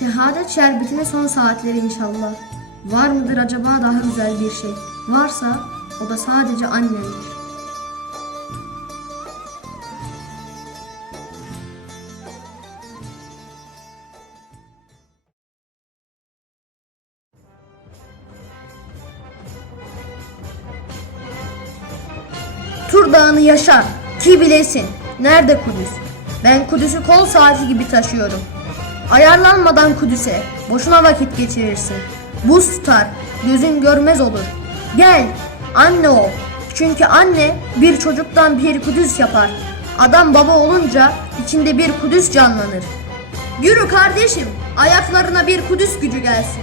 Şehadet şerbetinin son saatleri inşallah. Var mıdır acaba daha güzel bir şey? Varsa o da sadece annendir. Tur Dağı'nı yaşa ki bilesin. Nerede Kudüs? Ben Kudüs'ü kol saati gibi taşıyorum. Ayarlanmadan Kudüs'e boşuna vakit geçirirsin. Buz tutar, gözün görmez olur. Gel, anne ol. Çünkü anne bir çocuktan bir Kudüs yapar. Adam baba olunca içinde bir Kudüs canlanır. Yürü kardeşim, ayaklarına bir Kudüs gücü gelsin.